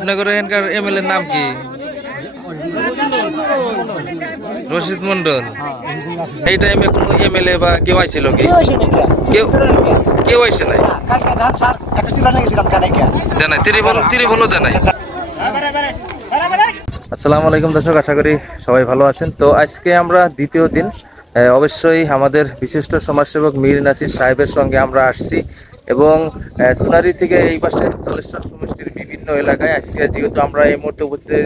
আপনাদের এখানকার এমএলএ নাম কি? রশিদ মন্ডল এই টাইমে কোনো এমএলএ বা কেউ আইছিল কি? কেউ আইসে নাই? কে জানাই তিরিভল তিরিভলও জানাই। আসসালামু আলাইকুম দর্শক আশা করি সবাই ভালো আছেন। তো আজকে আমরা দ্বিতীয় দিন অবশ্যই আমাদের বিশিষ্ট সমাজসেবক মীর নাসির সাহেবের সঙ্গে আমরা আসছি। এবং সোনারি থেকে এই পাশে জলেশ্বর সমষ্টির বিভিন্ন এলাকায় আজকে যেহেতু আমরা এই মুহূর্তে উপস্থিত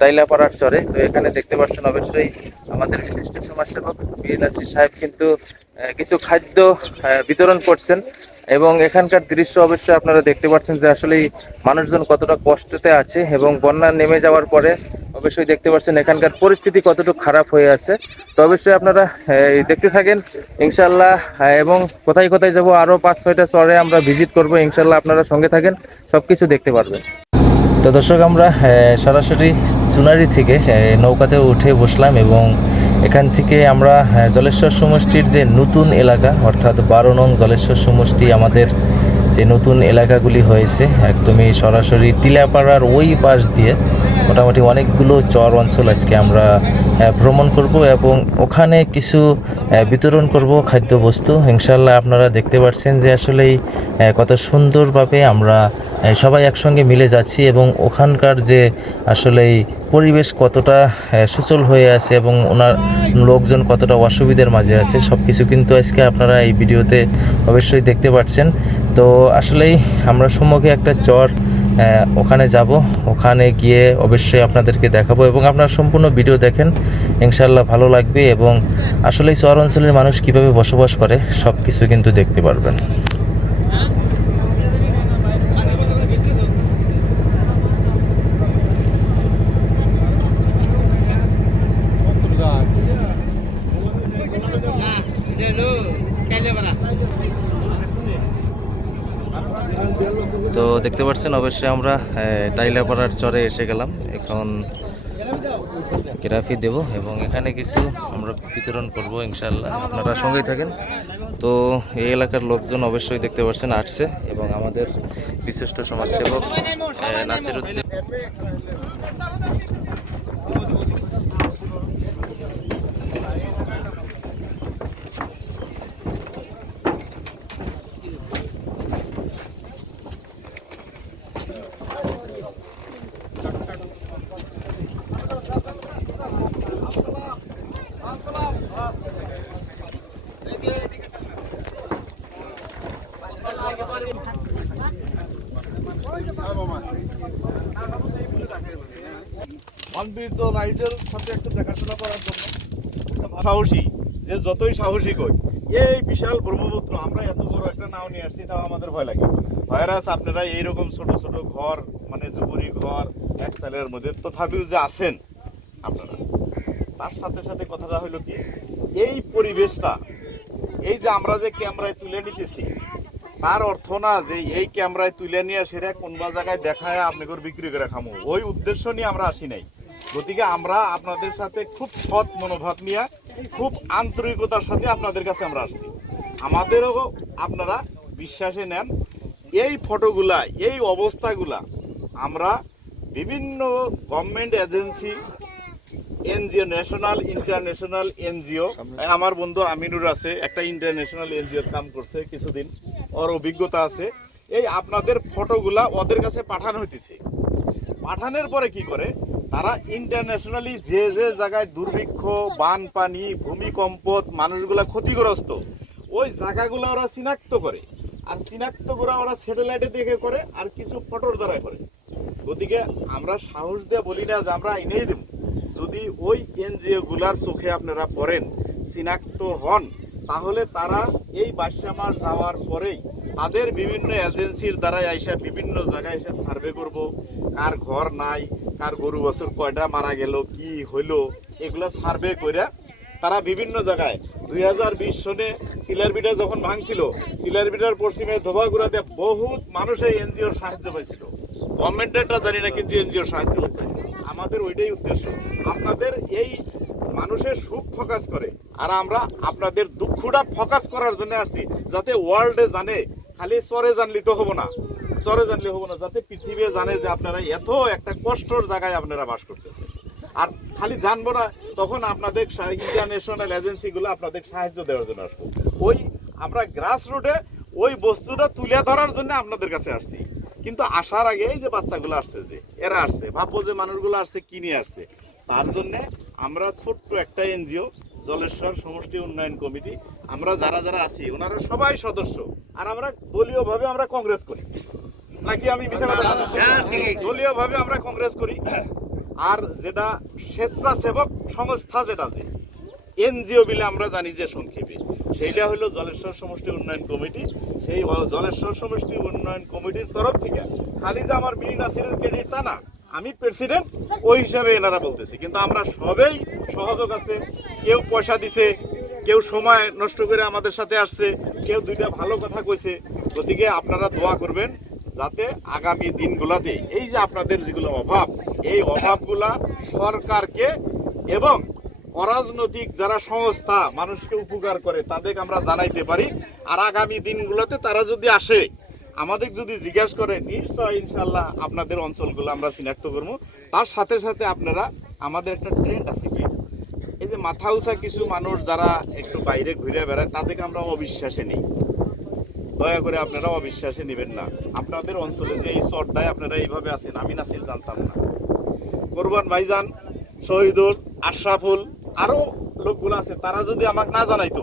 টাইলাপাড়ার চরে, তো এখানে দেখতে পাচ্ছেন অবশ্যই আমাদের বিশিষ্ট সমাজসেবক নাসির সাহেব কিন্তু কিছু খাদ্য বিতরণ করছেন। এবং এখানকার দৃশ্য অবশ্যই আপনারা দেখতে পাচ্ছেন যে আসলে মানুষজন কতটা কষ্টতে আছে এবং বন্যা নেমে যাওয়ার পরে অবশ্যই দেখতে পাচ্ছেন এখানকার পরিস্থিতি কতটুকু খারাপ হয়ে আছে। তো অবশ্যই আপনারা দেখতে থাকেন ইনশাল্লাহ এবং কোথায় কোথায় যাব, আরও পাঁচ ছয়টা শহরে আমরা ভিজিট করব ইনশাল্লাহ আপনারা সঙ্গে থাকেন সব কিছু দেখতে পারবেন। তো দর্শক, আমরা সরাসরি চুনারি থেকে নৌকাতে উঠে বসলাম এবং এখান থেকে আমরা আহ, জলেশ্বর সমষ্টির যে নতুন এলাকা অর্থাৎ বারো নং জলেশ্বর সমষ্টি আমাদের যে নতুন এলাকাগুলি হয়েছে একদমই সরাসরি টিলাপাড়ার ওই পাশ দিয়ে মোটামুটি অনেকগুলো চর অঞ্চল আজকে আমরা ভ্রমণ করব এবং ওখানে কিছু বিতরণ করব খাদ্যবস্তু। ইনশাল্লাহ আপনারা দেখতে পাচ্ছেন যে আসলেই কত সুন্দরভাবে আমরা সবাই একসঙ্গে মিলে যাচ্ছি এবং ওখানকার যে আসলেই পরিবেশ কতটা সুচল হয়ে আছে এবং ওনার লোকজন কতটা অসুবিধার মাঝে আছে সব কিছু কিন্তু আজকে আপনারা এই ভিডিওতে অবশ্যই দেখতে পাচ্ছেন তো আসলেই আমরা সম্মুখে একটা চর ওখানে যাব। ওখানে গিয়ে অবশ্যই আপনাদেরকে দেখাবো এবং আপনারা সম্পূর্ণ ভিডিও দেখেন। ইনশাল্লাহ ভালো লাগবে এবং আসলেই শহর অঞ্চলের মানুষ কীভাবে বসবাস করে সব কিছু কিন্তু দেখতে পারবেন তো দেখতে পাচ্ছেন, অবশ্যই আমরা টাইলাপাড়ার চরে এসে গেলাম। এখন গ্রাফি দেব এবং এখানে কিছু আমরা বিতরণ করব ইনশাল্লাহ আপনারা সঙ্গেই থাকেন। তো এই এলাকার লোকজন অবশ্যই দেখতে পাচ্ছেন, আসছে এবং আমাদের বিশিষ্ট সমাজসেবক নাসির নাসিরুদ্দিন। অনবিত সাথে একটু দেখাশোনা করার জন্য। সাহসী, যে যতই সাহসী কই, এই বিশাল ব্রহ্মপুত্র, আমরা এত বড় একটা নাও নিয়ে আসছি, তাও আমাদের ভয় লাগে। ভাইরাস, আপনারা এইরকম ছোট ছোট ঘর মানে জুপুরি ঘর, এক সালের মধ্যে, তথাপিও যে আছেন আপনারা, তার সাথে সাথে কথাটা হলো কি, এই পরিবেশটা, এই যে আমরা যে ক্যামেরায় তুলে নিতেছি, তার অর্থ না যে এই ক্যামেরায় তুলে নিয়ে সেটা কোনবা জায়গায় দেখায় আপনাকে বিক্রি করে খামো। ওই উদ্দেশ্য নিয়ে আমরা আসি নাই। গতিকে আমরা আপনাদের সাথে খুব সৎ মনোভাব নিয়ে খুব আন্তরিকতার সাথে আপনাদের কাছে আমরা আসছি। আমাদেরও আপনারা বিশ্বাসে নেন এই ফটোগুলা এই অবস্থাগুলা আমরা বিভিন্ন government agency NGO national international NGO আমার বন্ধু আমিনুর আছে একটা ইন্টারন্যাশনাল এনজিওর কাম করছে কিছুদিন ওর অভিজ্ঞতা আছে। এই আপনাদের ফটোগুলা ওদের কাছে পাঠানো হইতেছে। পাঠানোর পরে কি করে? তারা ইন্টারন্যাশনালি যে যে জায়গায় দুর্ভিক্ষ, বানপানি ভূমিকম্প মানুষগুলা ক্ষতিগ্রস্ত, ওই জায়গাগুলো ওরা চিনাক্ত করে। আর চিনাক্ত করে ওরা স্যাটেলাইটে দেখে করে, আর কিছু ফটোর দ্বারা করে। গতিকে আমরা সাহস দিয়ে বলি না যে আমরা এনেই দেব। যদি ওই এনজিও গুলার চোখে আপনারা পড়েন, চিনাক্ত হন, তাহলে তারা এই বাসামার যাওয়ার পরেই তাদের বিভিন্ন এজেন্সির দ্বারাই আইসা বিভিন্ন জায়গায় এসে সার্ভে করব। কার ঘর নাই কার গরু বছর কয়টা মারা গেল, কি হইল, এগুলো সার্ভে করে তারা বিভিন্ন জায়গায়। দুই হাজার বিশ সনে সিলারবিটা যখন ভাঙছিল সিলারবিটার পশ্চিমে ধোবাগুড়াতে বহুত মানুষ এই এনজিওর সাহায্য পাইছিল। গভর্নমেন্টেরটা জানি না কিন্তু এনজিওর সাহায্য পাইছে আমাদের ওইটাই উদ্দেশ্য। আপনাদের এই মানুষের সুখ ফোকাস করে, আর আমরা আপনাদের দুঃখটা ফোকাস করার জন্য আসছি, যাতে ওয়ার্ল্ডে জানে, খালি চরে জানলি তো হব না। চরে জানলে হব না, যাতে পৃথিবী জানে যে আপনারা এত একটা কষ্টর জায়গায় আপনারা বাস করতেছেন। আর খালি জানব না, তখন আপনাদের ইন্টারন্যাশনাল এজেন্সিগুলো আপনাদের সাহায্য দেওয়ার জন্য আসব। ওই আমরা গ্রাস রুটে ওই বস্তুটা তুলে ধরার জন্য আপনাদের কাছে আসছি। কিন্তু আসার আগে এই যে বাচ্চাগুলো আসছে যে, এরা আসছে, ভাববো যে মানুষগুলো আসছে কিনে আসছে? তার জন্য আমরা ছোট্ট একটা এনজিও, জলেশ্বর সমষ্টি উন্নয়ন কমিটি, আমরা যারা যারা আছি, ওনারা সবাই সদস্য, আর আমরা দলীয়ভাবে আমরা কংগ্রেস করি। নাকি আমি বিশাল দলীয় ভাবে আমরা কংগ্রেস করি। আর যেটা স্বেচ্ছাসেবক সংস্থা যেটা যে এনজিও বিলে আমরা জানি যে সংক্ষেপে সেইটা হলো জলেশ্বর সমষ্টি উন্নয়ন কমিটি। সেই জলেশ্বর সমষ্টি উন্নয়ন কমিটির তরফ থেকে খালি যে আমার মিলি নাসিরের ক্রেডিট তা না আমি প্রেসিডেন্ট ওই হিসাবে এনারা বলতেছি। কিন্তু আমরা সবাই সহযোগ আছে কেউ পয়সা দিছে কেউ সময় নষ্ট করে আমাদের সাথে আসছে কেউ দুইটা ভালো কথা কইছে। গতিকে আপনারা দোয়া করবেন যাতে আগামী দিনগুলোতে এই যে আপনাদের যেগুলো অভাব, এই অভাবগুলা সরকারকে এবং অরাজনৈতিক যারা সংস্থা মানুষকে উপকার করে তাদেরকে আমরা জানাইতে পারি। আর আগামী দিনগুলোতে তারা যদি আসে, আমাদের যদি জিজ্ঞাসা করে, নিশ্চয় ইনশাল্লাহ আপনাদের অঞ্চলগুলো আমরা চিনাক্ত করব। তার সাথে সাথে আপনারা আমাদের একটা ট্রেন্ড আছে কি? এই যে মাথা উঁচা কিছু মানুষ যারা একটু বাইরে ঘুরে বেড়ায়, তাদেরকে আমরা অবিশ্বাসে নিই। দয়া করে আপনারা অবিশ্বাসে নেবেন না। আপনাদের অঞ্চলে যে এই চরটায় আপনারা এইভাবে আছেন, আমি নাসির জানতাম না। কোরবান ভাইজান, শহীদুল, আশরাফুল, আরও লোকগুলো আছে, তারা যদি আমাকে না জানাইতো,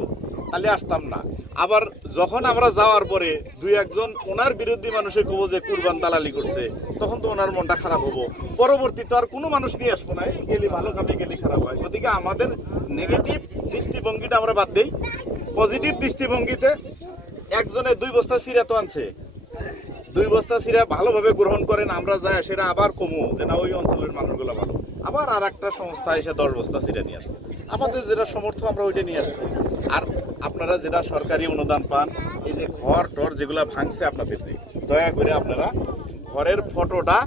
তাহলে আসতাম না। আবার যখন আমরা যাওয়ার পরে দুই একজন ওনার বিরোধী মানুষের কবো যে কুরবান দালালি করছে, তখন তো ওনার মনটা খারাপ হব। পরবর্তীতে আর কোনো মানুষ নিয়ে আসব না, এই গেলি ভালো কামে গেলি খারাপ হয়। গতিকে আমাদের নেগেটিভ দৃষ্টিভঙ্গিটা আমরা বাদ দিই। পজিটিভ দৃষ্টিভঙ্গিতে একজনে দুই বস্তা সিরা তো আনছে। দুই বস্তা সিরা ভালোভাবে গ্রহণ করেন, আমরা যাই সেটা আবার কমু, যে না, ওই অঞ্চলের মানুষগুলো ভালো। আবার আর একটা সংস্থা এসে দশ বস্তা সিরা নিয়ে আসে। আমাদের যেটা সমর্থ, আমরা ওইটা নিয়ে আসছি। আর আপনারা যেটা সরকারি অনুদান পান, এই যে ঘর, টর যেগুলো ভাঙছে আপনাদের দয়া করে আপনারা ঘরের ফটোটা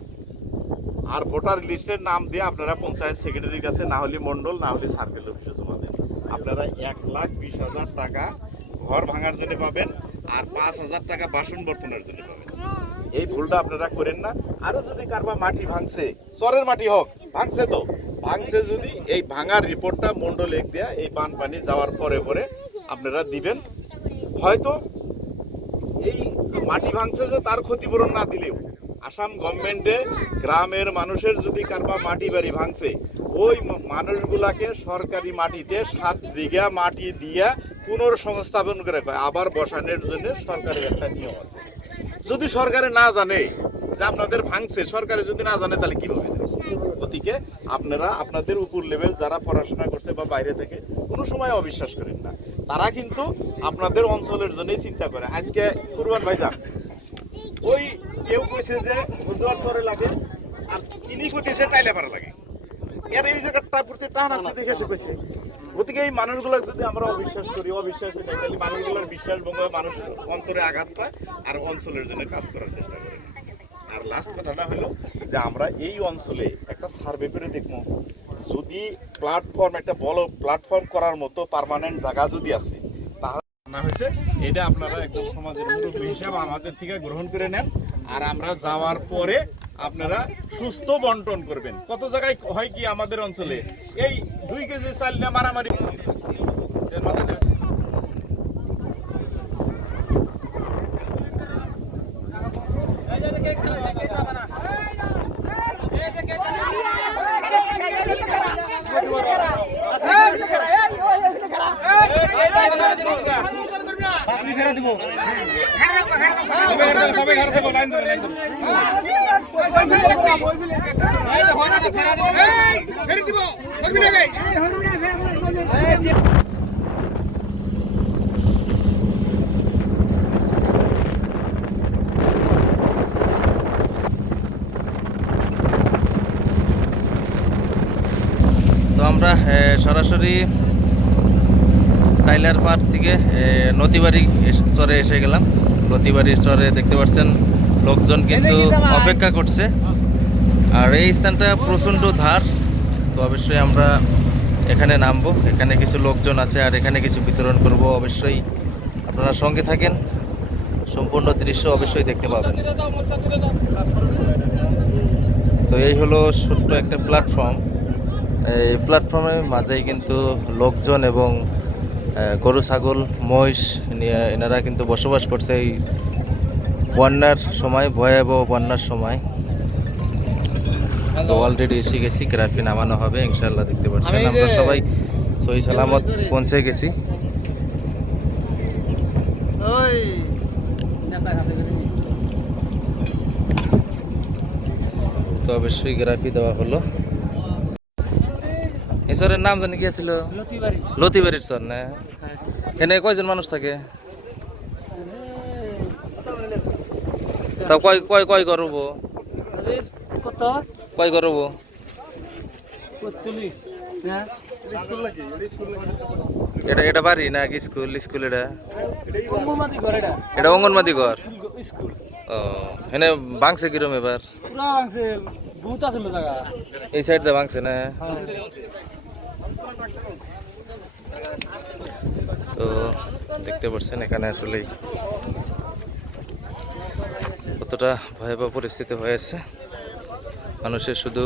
আর ভোটার লিস্টের নাম দিয়ে আপনারা পঞ্চায়েত সেক্রেটারির কাছে, না হলে মন্ডল, না হলে সার্কেল অফিসে জমা দেন। আপনারা এক লাখ বিশ হাজার টাকা ঘর ভাঙার জন্য পাবেন। আর পাঁচ হাজার টাকা বাসন বর্তনের জন্য পাবেন। এই ভুলটা আপনারা করেন না। যদি কারবা মাটি ভাঙছে, চরের মাটি হোক, ভাঙছে তো। ভাঙছে যদি, এই ভাঙার রিপোর্টটা মন্ডল এক দেয়া এই বানপানি যাওয়ার পরে পরে আপনারা দিবেন। হয়তো এই মাটি ভাঙছে যে তার ক্ষতিপূরণ না দিলেও, আসাম গভর্নমেন্টে গ্রামের মানুষের যদি কারবা মাটি বাড়ি ভাঙছে, ওই মানুষগুলাকে সরকারি মাটিতে সাত বিঘা মাটি দিয়া পুনর্সংস্থাপন করে কয়, আবার বসানোর জন্য সরকারের একটা নিয়ম আছে। যদি সরকারে না জানে যে আপনাদের ভাঙছে, সরকারে যদি না জানে তাহলে কীভাবে? গতিকে আপনারা, আপনাদের উপর লেভেল যারা পড়াশোনা করছে বা বাইরে থেকে, কোনো সময় অবিশ্বাস করেন না। তারা কিন্তু আপনাদের অঞ্চলের জন্যই চিন্তা করে। আজকে কুরবান ভাইজান ওই কেউ কইছে যে লাগে, আর তিনি কইতেছে টাইলে পারা লাগে। এর এই জায়গাটা প্রতি টান আছে দেখে সে কইছে। গতিকে এই মানুষগুলো যদি আমরা অবিশ্বাস করি, অবিশ্বাস তাহলে মানুষগুলোর বিশ্বাস ভঙ্গ মানুষের অন্তরে আঘাত পায় আর অঞ্চলের জন্য কাজ করার চেষ্টা করে। আর লাস্ট কথাটা হলো যে আমরা এই অঞ্চলে একটা সার্ভে করে দেখব। যদি প্ল্যাটফর্ম একটা বড় প্ল্যাটফর্ম করার মতো পার্মানেন্ট জায়গা যদি আছে, তাহলে হয়েছে, এটা আপনারা একদম সমাজের মুরব্বী হিসাবে আমাদের থেকে গ্রহণ করে নেন। আর আমরা যাওয়ার পরে আপনারা সুস্থ বন্টন করবেন। কত জায়গায় হয় কি আমাদের অঞ্চলে? এই দুই কেজি চাল নিয়ে মারামারি এর মানে না। তো আমরা সরাসরি টাইলার পার্ক থেকে এস- চরে এসে গেলাম। নদীবাড়ি চরে দেখতে পাচ্ছেন লোকজন কিন্তু অপেক্ষা করছে। আর এই স্থানটা প্রচণ্ড ধার তো অবশ্যই আমরা এখানে নামবো। এখানে কিছু লোকজন আছে আর এখানে কিছু বিতরণ করব। অবশ্যই আপনারা সঙ্গে থাকেন। সম্পূর্ণ দৃশ্য অবশ্যই দেখতে পাবেন। তো এই হলো ছোট্ট একটা প্ল্যাটফর্ম এই প্ল্যাটফর্মের মাঝেই কিন্তু লোকজন এবং গরু ছাগল মহিষ নিয়ে এনারা কিন্তু বসবাস করছে। এই বন্যার সময় ভয়াবহ বন্যার সময়। তো অলরেডি এসে গেছি গ্রাফি নামানো হবে ইনশাল্লাহ দেখতে পাচ্ছেন আমরা সবাই সহি সালামত পৌঁছে গেছি। তো অবশ্যই গ্রাফি দেওয়া হলো। ঈশ্বরের নাম জানি গিয়েছিল লতিবাড়ির সর না? এখানে কয়জন মানুষ থাকে? তা কয় কয় কয় করব কত? কয় করব হ্যাঁ। এটা এটা বাড়ি না কি স্কুল? স্কুল এটা? এটা। অঙ্গনবাদী ঘর? ও এখানে ভাঙছে কিরম এবার? বহুত আছিল জায়গা। এই সাইড দিয়ে ভাঙছে না? হ্যাঁ। তো দেখতে পাচ্ছেন এখানে আসলেই কতটা ভয়াবহ পরিস্থিতি হয়েছে। মানুষের শুধু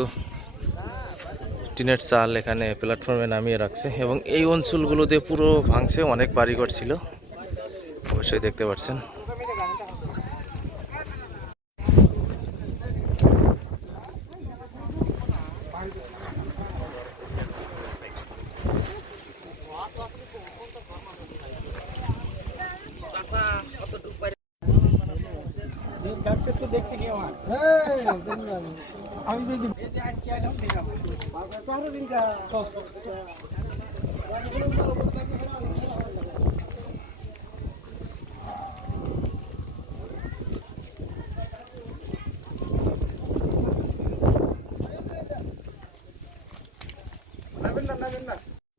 টিনের চাল এখানে প্ল্যাটফর্মে নামিয়ে রাখছে এবং এই অঞ্চলগুলোতে পুরো ভাঙছে, অনেক বাড়িঘর ছিল। অবশ্যই দেখতে পাচ্ছেন।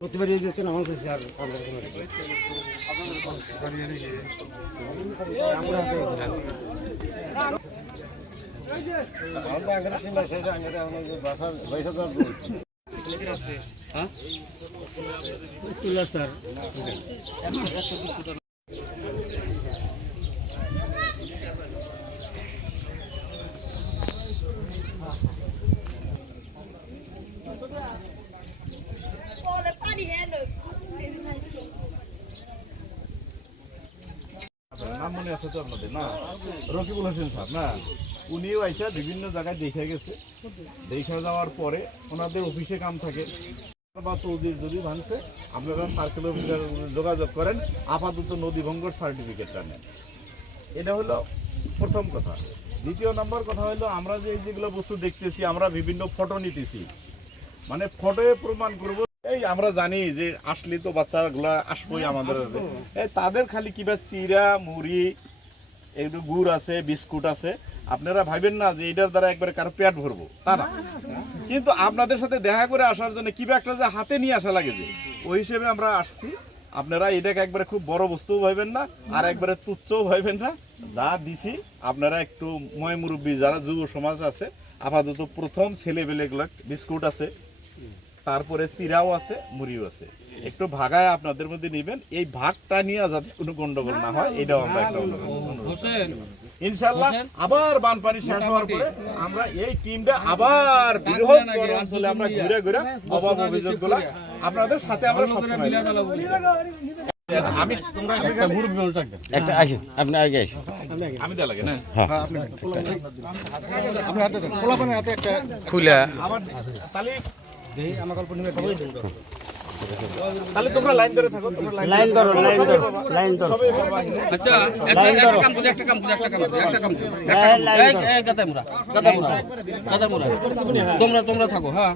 প্রতিবারই দিচ্ছেন আমার কাছে আর আপনার কাছে নয়। আমরা আগে সিমলা শেষে আগে আমরা যে বাসা পয়সা তো আর বলছি। নাম মনে আছে তো আপনাদের না রকিবুল হোসেন স্যার না? উনিও আইসা বিভিন্ন জায়গায় দেখে গেছে। দেখে যাওয়ার পরে ওনাদের অফিসে কাম থাকে। বা তৌদির যদি ভাঙছে আপনারা সার্কেল অফিসে যোগাযোগ করেন আপাতত নদী ভঙ্গর সার্টিফিকেটটা নেন। এটা হলো প্রথম কথা। দ্বিতীয় নম্বর কথা হলো আমরা যে যেগুলো বস্তু দেখতেছি আমরা বিভিন্ন ফটো নিতেছি। মানে ফটোয়ে প্রমাণ করব এই আমরা জানি যে আসলে তো বাচ্চাগুলা আসবোই আমাদের এই তাদের খালি কিবা চিরা মুড়ি একটু গুড় আছে, বিস্কুট আছে। আপনারা ভাবেন না যে এটার দ্বারা একবারে কারও পেট ভরবো। তা না। কিন্তু আপনাদের সাথে দেখা করে আসার জন্য কিবা একটা যে হাতে নিয়ে আসা লাগে যে, ওই হিসেবে আমরা আসছি। আপনারা এটাকে একবারে খুব বড় বস্তুও ভাবেন না, আর একবারে তুচ্ছও ভাবেন না। যা দিছি, আপনারা একটু ময় মুরব্বী যারা যুব সমাজ আছে, আপাতত প্রথম ছেলেবেলেগুলো বিস্কুট আছে, তারপরে চিরাও আছে, মুড়িও আছে। একটু ভাগায় আপনাদের মধ্যে নেবেন। এই ভাগটা নিয়ে যাতে কোনো গন্ডগোল না হয় এটাও আমরা একটা ইনশাল্লাহ আবার বানপানি শেষ হওয়ার পরে আমরা এই টিমটা আবার বৃহৎ চর অঞ্চলে আমরা ঘুরে ঘুরে অভাব অভিযোগ আপনাদের সাথে আমরা সবসময় আমি একটা আসেন আপনি আগে আসেন। আমি দেওয়া লাগে না। আপনার হাতে দেন। পোলাপানের হাতে একটা খুলা। আমার তাহলে আমার গল্প সবাই তাহলে তোমরা লাইন ধরে থাকো তোমরা লাইন লাইন ধরো লাইন ধরো লাইন ধরো। আচ্ছা একটা কাম করি একটা কাম করি একটা কাম করি একটা কাম করি একটা কাম করি। এই এই গাদা মুরা গাদা মুরা গাদা মুরা তোমরা তোমরা থাকো হ্যাঁ।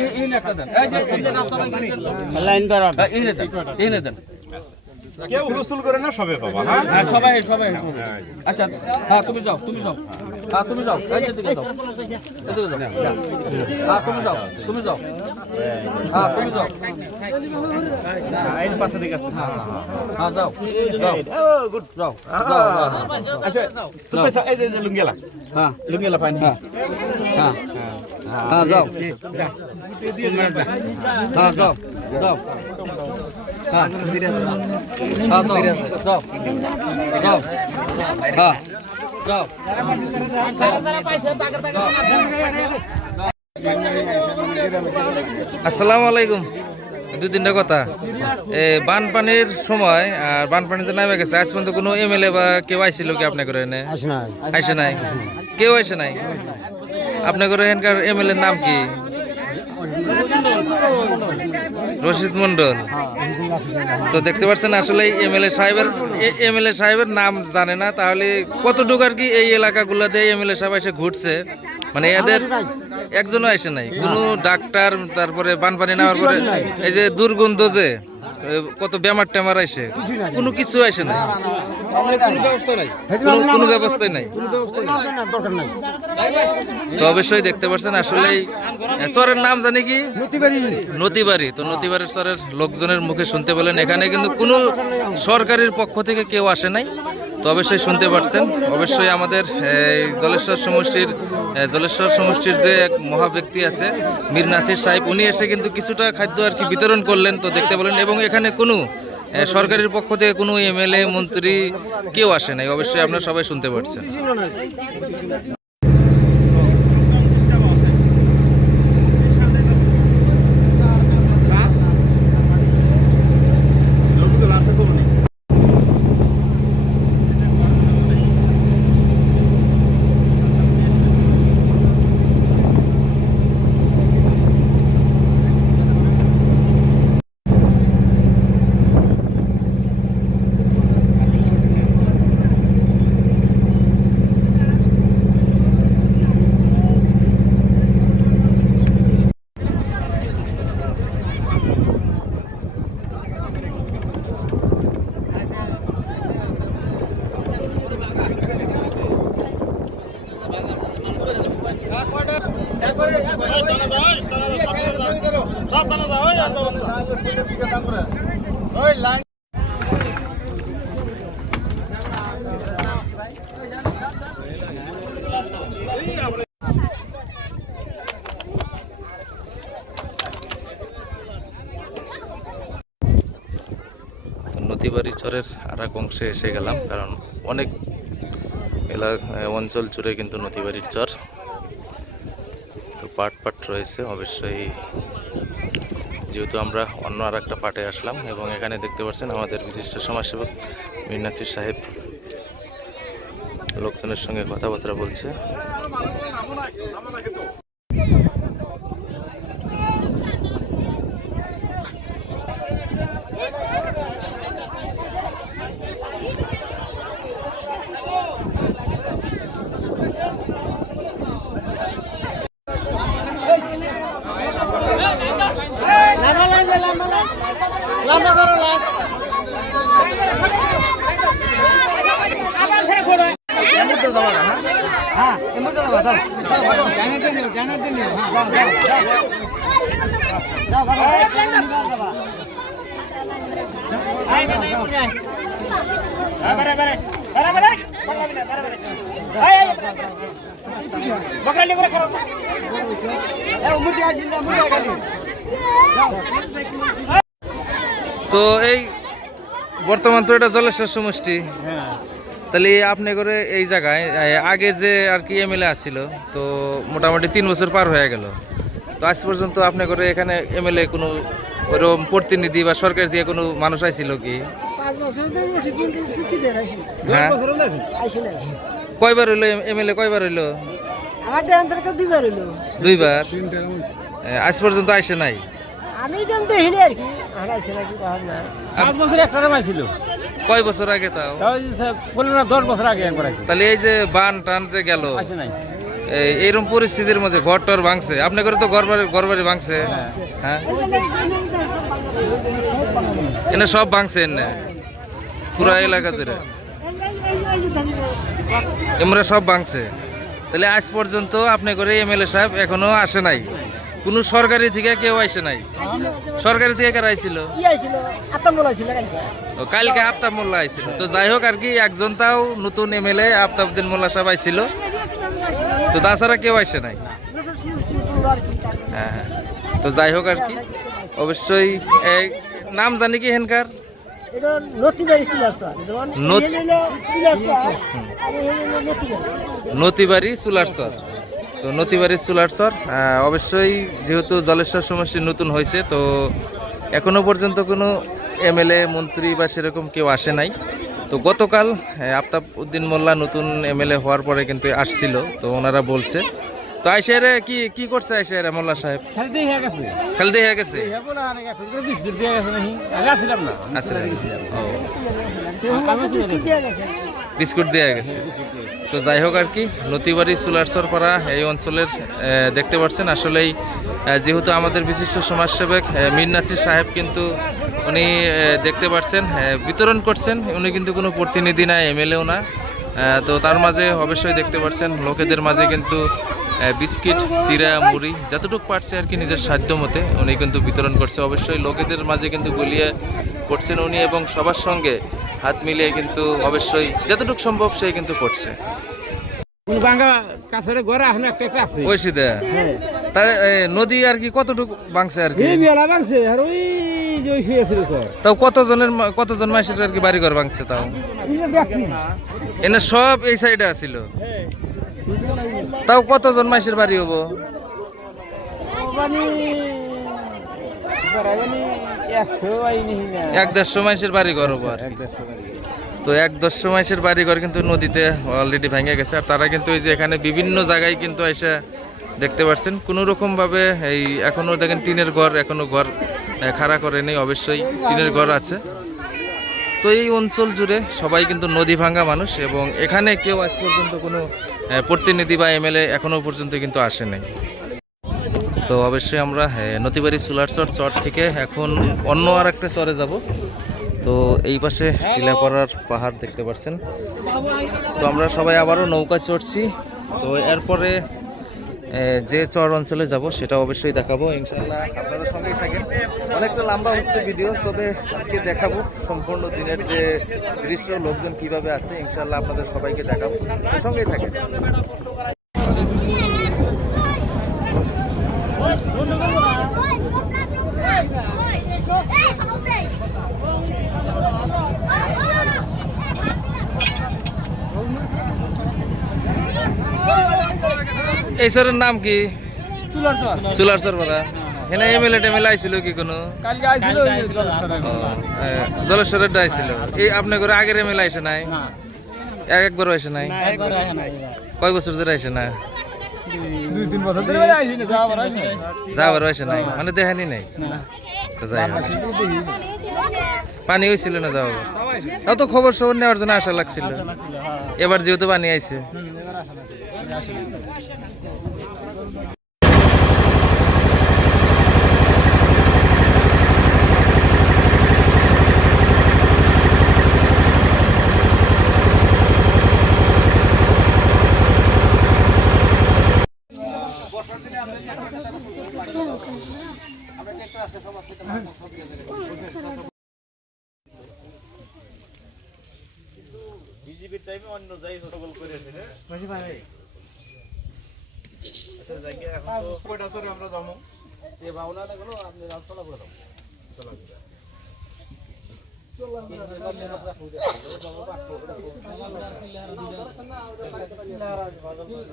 এই এই একটা দেন। এই যে এই দেন। লাইন ধরো। হ্যাঁ, এই দেন এই দেন। কেউ হুলস্থুল করে না সবে বাবা হ্যাঁ? হ্যাঁ সবাই সবাই আচ্ছা হ্যাঁ তুমি যাও তুমি যাও। হ্যাঁ তুমি যাও। এই দিকে যাও। এদিকে যাও। হ্যাঁ তুমি যাও তুমি যাও। লুঙ্গেলা পানি হ্যাঁ হ্যাঁ হ্যাঁ যাও হ্যাঁ যাও যাও হ্যাঁ যাও যাও হ্যাঁ যাও আসসালামু আলাইকুম। দু তিনটা কথা। এ বানপানির সময় আর বানপানিতে নামে গেছে আজ পর্যন্ত কোনো এমএলএ বা কেউ আইছিল কি আপনার করে এনে? আইসে নাই। কেউ আইসে নাই? আপনার করে এখানকার এমএলএর নাম কি? রশিদ মন্ডল তো দেখতে পাচ্ছেন আসলে এমএলএ সাহেবের এমএলএ সাহেবের নাম জানে না, তাহলে কতটুকু আর কি এই এলাকাগুলোতে এমএলএ সাহেব এসে ঘুরছে? মানে এদের একজনও আসে নাই। কোনো ডাক্তার, তারপরে বানপানি নেওয়ার পরে, এই যে দুর্গন্ধ যে কত বেমার টেমার আসে কোনো কিছু আসে না কোনো ব্যবস্থা নাই? কোনো কোনো ব্যবস্থাই নাই? তো অবশ্যই দেখতে পাচ্ছেন আসলে স্বরের নাম জানি কি? নদীবাড়ি তো নদীবাড়ির সরের লোকজনের মুখে শুনতে পেলেন। এখানে কিন্তু কোনো সরকারের পক্ষ থেকে কেউ আসে নাই। তো অবশ্যই শুনতে পারছেন। অবশ্যই আমাদের এই, জলেশ্বর সমষ্টির জলেশ্বর সমষ্টির যে এক মহাব্যক্তি আছে মীর নাসির সাহেব উনি এসে কিন্তু কিছুটা খাদ্য আর কি বিতরণ করলেন তো দেখতে পেলেন। এবং এখানে কোনো সরকারের পক্ষ থেকে কোনো এমএলএ মন্ত্রী কেউ আসে নাই। অবশ্যই আপনারা সবাই শুনতে পাচ্ছেন নদীবাড়ি চরের আর এক অংশে এসে গেলাম, কারণ অনেক এলাকা অঞ্চল জুড়ে কিন্তু নদীবাড়ির চর। পার্ট পাট রয়েছে, অবশ্যই। যেহেতু আমরা অন্য আর একটা পার্টে আসলাম এবং এখানে দেখতে পাচ্ছেন আমাদের বিশিষ্ট সমাজসেবক মিনাসির সাহেব লোকজনের সঙ্গে কথাবার্তা বলছে তো এই বর্তমান তো এটা জলেশ্বর সমষ্টি। তাহলে আপনি করে এই জায়গায় আগে যে আর কি এমএলএ আসছিল তো মোটামুটি তিন বছর পার হয়ে গেল। তো আজ পর্যন্ত আপনি করে এখানে এমএলএ কোনো ওরকম প্রতিনিধি বা সরকার দিয়ে কোনো মানুষ আইছিল কি? আইসি হ্যাঁ। কয়বার হইল এমএলএ কয়বার হইল? দুইবার হইল। দুইবার? আজ পর্যন্ত আসে নাই? আমি জানতে হিলি আর কি। নাকি না। পাঁচ বছর একটা ছিল। কয় বছর আগে তাও? পনেরো দশ বছর আগে একবার আছে তাহলে এই যে বান টান যে গেল আসে নাই। এইরকম পরিস্থিতির মধ্যে ঘর টর ভাঙছে। আপনি করে তো ঘর বাড়ি ভাঙছে। হ্যাঁ। এনে সব ভাঙছে এনে। পুরা এলাকা জুড়ে। এমরা সব ভাঙছে। তাহলে আজ পর্যন্ত আপনি করে এমএলএ সাহেব এখনও আসে নাই। কোনো সরকারি থেকে কেউ আসে নাই। সরকারি থেকে কারা আইছিল? কি আইছিল? আত্মা আইছিল কালকে? ও কালকে আফতাব মোল্লা আইছিল। তো যাই হোক আর কি একজন তাও নতুন এমএলএ আফতাবুদ্দিন মোল্লা সাহেব আইছিল। তো তাছাড়া কেউ আসে নাই? হ্যাঁ হ্যাঁ। তো যাই হোক আর কি অবশ্যই নাম জানি কি হেনকার নতিবাড়ি চুলার চর। যেমন নত- এখানে হলো চুলার চর তো অবশ্যই যেহেতু জলেশ্বর সমষ্টি নতুন হয়েছে, তো এখনও পর্যন্ত কোনো এমএলএ, মন্ত্রী বা সেরকম কেউ আসে নাই। তো গতকাল আফতাব উদ্দিন মোল্লা নতুন এমএলএ হওয়ার পরে কিন্তু আসছিল, তো ওনারা বলছে। তো আইসারে কি কি করছে আইসারে মোল্লা সাহেব? খালি দিয়ে হয়ে গেছে। খালি দেখে গেছে? বিস্কুট দেওয়া গেছে তো যাই হোক আর কি নতিবাড়ি সুলারসর পাড়া এই অঞ্চলের দেখতে পাচ্ছেন। আসলেই যেহেতু আমাদের বিশিষ্ট সমাজসেবক নাসির সাহেব কিন্তু উনি দেখতে পাচ্ছেন বিতরণ করছেন। উনি কিন্তু কোনো প্রতিনিধি না এমএলএও না। তো তার মাঝে অবশ্যই দেখতে পাচ্ছেন লোকেদের মাঝে কিন্তু বিস্কিট চিরা মুড়ি যতটুকু পারছে আর কি নিজের সাধ্য মতে উনি কিন্তু বিতরণ করছে। অবশ্যই লোকেদের মাঝে কিন্তু গলিয়ে করছেন উনি এবং সবার সঙ্গে হাত মিলিয়ে কিন্তু অবশ্যই যতটুকু সম্ভব সে কিন্তু করছে। ঘরে এ, নদী আর কি কতটুকু বাংছে আর কি? তাও কতজনের কতজন মাসের আর কি বাড়িঘর ভাঙছে তাও? এনে সব এই সাইডে আছিল। তাও কতজন মাসের বাড়ি হব? এক দেড়শো মাসের বাড়ি ঘর হব আর তো এক দেড়শো মাসের বাড়ি ঘর কিন্তু নদীতে অলরেডি ভেঙে গেছে। আর তারা কিন্তু এই যে এখানে বিভিন্ন জায়গায় কিন্তু এসে দেখতে পাচ্ছেন কোনো রকম ভাবে এই এখনও দেখেন টিনের ঘর, এখনও ঘর খাড়া করে নেই অবশ্যই টিনের ঘর আছে। তো এই অঞ্চল জুড়ে সবাই কিন্তু নদী ভাঙ্গা মানুষ এবং এখানে কেউ আজ পর্যন্ত কোনো প্রতিনিধি বা এমএলএ এখনও পর্যন্ত কিন্তু আসে নাই। তো অবশ্যই আমরা নদীবাড়ি সুলারচর চর থেকে এখন অন্য আর একটা চরে যাব। তো এই পাশে টিলাপাড়ার পাহাড় দেখতে পাচ্ছেন। তো আমরা সবাই আবারও নৌকা চড়ছি। তো এরপরে যে চর অঞ্চলে যাব সেটা অবশ্যই দেখাবো ইনশাল্লাহ আপনারা সঙ্গেই থাকেন। অনেকটা লম্বা হচ্ছে ভিডিও, তবে আজকে দেখাবো সম্পূর্ণ দিনের যে দৃশ্য, লোকজন কীভাবে আছে ইনশাল্লাহ আপনাদের সবাইকে দেখাবো। সঙ্গেই থাকেন। এই চরের নাম কি? চুলার চর। পাড়া। এখানে এমএলএ টেমএলএ আইছিল কি কোনো? কালকে আইছিল জলেশ্বরের। আইছিল। এই আপনার ঘরে আগের এমএলএ আইসে নাই? এক একবার আইসে নাই? কয় বছর ধরে আইসে না? দুই তিন বছর ধরে যাবার আইসে নাই। মানে দেখানি নাই। পানি হয়েছিল না যাও তাও তো খবর সবর নেওয়ার জন্য আশা লাগছিল। এবার যেহেতু পানি আইছে। বিজেপির টাইমে অন্য যাই সকল করে ফেলে আচ্ছা যাই এখন তো কয়টা সরে আমরা যাব?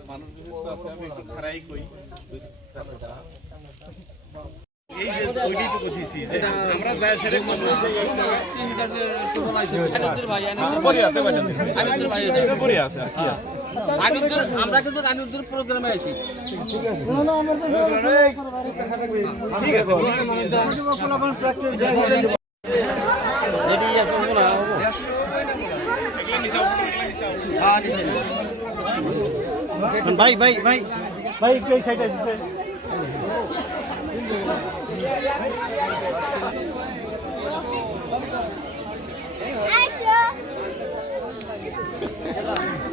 মানুষ আছে, আমি একটু খাড়াই কই। ওইটাই তো আমরা যাই সেরে আমরা কিন্তু আনিউদ্দিন প্রোগ্রামে আছি ঠিক আছে ভাই ভাই ভাই ভাই সাইডে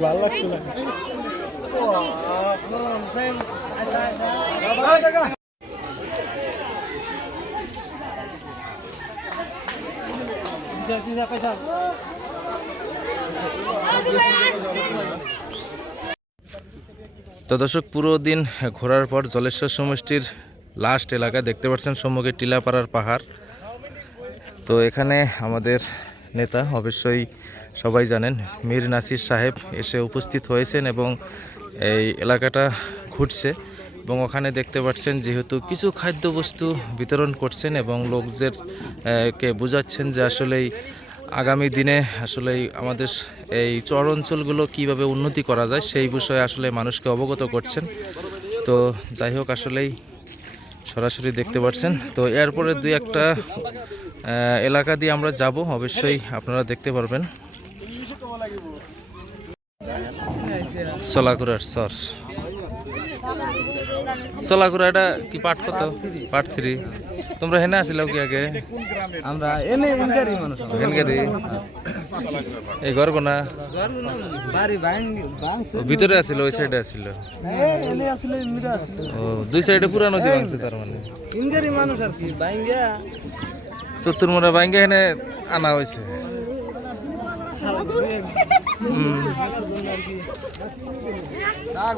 ভালো তো দর্শক পুরো দিন ঘোরার পর জলেশ্বর সমষ্টির লাস্ট এলাকা দেখতে পাচ্ছেন সম্মুখে টিলাপাড়ার পাহাড়। তো এখানে আমাদের নেতা অবশ্যই সবাই জানেন, মীর নাসির সাহেব এসে উপস্থিত হয়েছেন এবং এই এলাকাটা ঘুরছে এবং ওখানে দেখতে পাচ্ছেন যেহেতু কিছু খাদ্যবস্তু বিতরণ করছেন এবং লোকদের কে বোঝাচ্ছেন যে আসলেই আগামী দিনে আসলে আমাদের এই চর অঞ্চলগুলো কীভাবে উন্নতি করা যায় সেই বিষয়ে আসলে মানুষকে অবগত করছেন। তো যাই হোক, আসলেই সরাসরি দেখতে পাচ্ছেন। তো এরপরে দুই একটা এলাকা দিয়ে আমরা যাব অবশ্যই আপনারা দেখতে পারবেন। সোলাকুড়ার সর। সোলাকুড়াটা কি পাট কত? পাট থ্রি। তোমরা হেনে আসিলাও কি আগে? আমরা এনে ইনকারি মানুষ। আমরা। এই ঘর কোনা ভিতরে আসিল, ওই সাইডে আসিল। দুই সাইডে পুরা নদী ভাঙছে তার মানে? মানুষ আর কি চত্তুর মোড়া ভাঙ্গে হেনে আনা হয়েছে। তো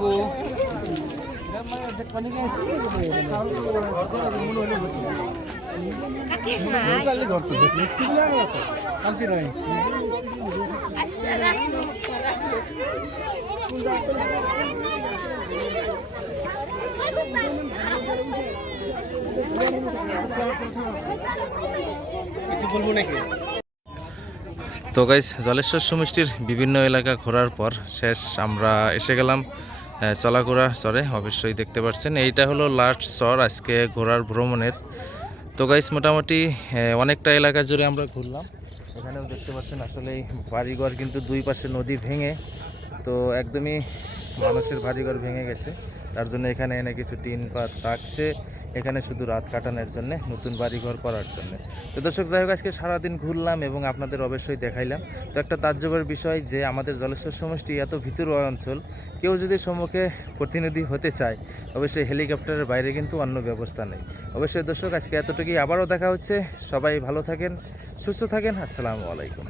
গাইস জলেশ্বর সমষ্টির বিভিন্ন এলাকা ঘোরার পর শেষ আমরা এসে গেলাম আহ, চলাঘোড়া চরে অবশ্যই দেখতে পাচ্ছেন এইটা হলো লাস্ট চর আজকে ঘোরার ভ্রমণের। তো গাইস মোটামুটি অনেকটা এলাকা জুড়ে আমরা ঘুরলাম। এখানেও দেখতে পাচ্ছেন, আসলে বাড়িঘর কিন্তু দুই পাশে নদী ভেঙে, তো একদমই মানুষের বাড়িঘর ভেঙে গেছে। তার জন্য এখানে এনে কিছু টিন পাত রাখছে, এখানে শুধু রাত কাটানোর জন্য, নতুন বাড়িঘর করার জন্য। তো দর্শক, যাই হোক, আজকে সারাদিন ঘুরলাম এবং আপনাদের অবশ্যই দেখাইলাম। তো একটা তাজ্জবের বিষয় যে আমাদের জলেশ্বর সমষ্টি এত ভিতর অঞ্চল কেউ যদি সম্মুখে প্রতিনিধি হতে চায়, অবশ্যই হেলিকপ্টারের বাইরে কিন্তু অন্য ব্যবস্থা নেই। অবশ্যই দর্শক, আজকে এতটুকুই। আবারও দেখা হচ্ছে। সবাই ভালো থাকেন, সুস্থ থাকেন। আসসালামু আলাইকুম।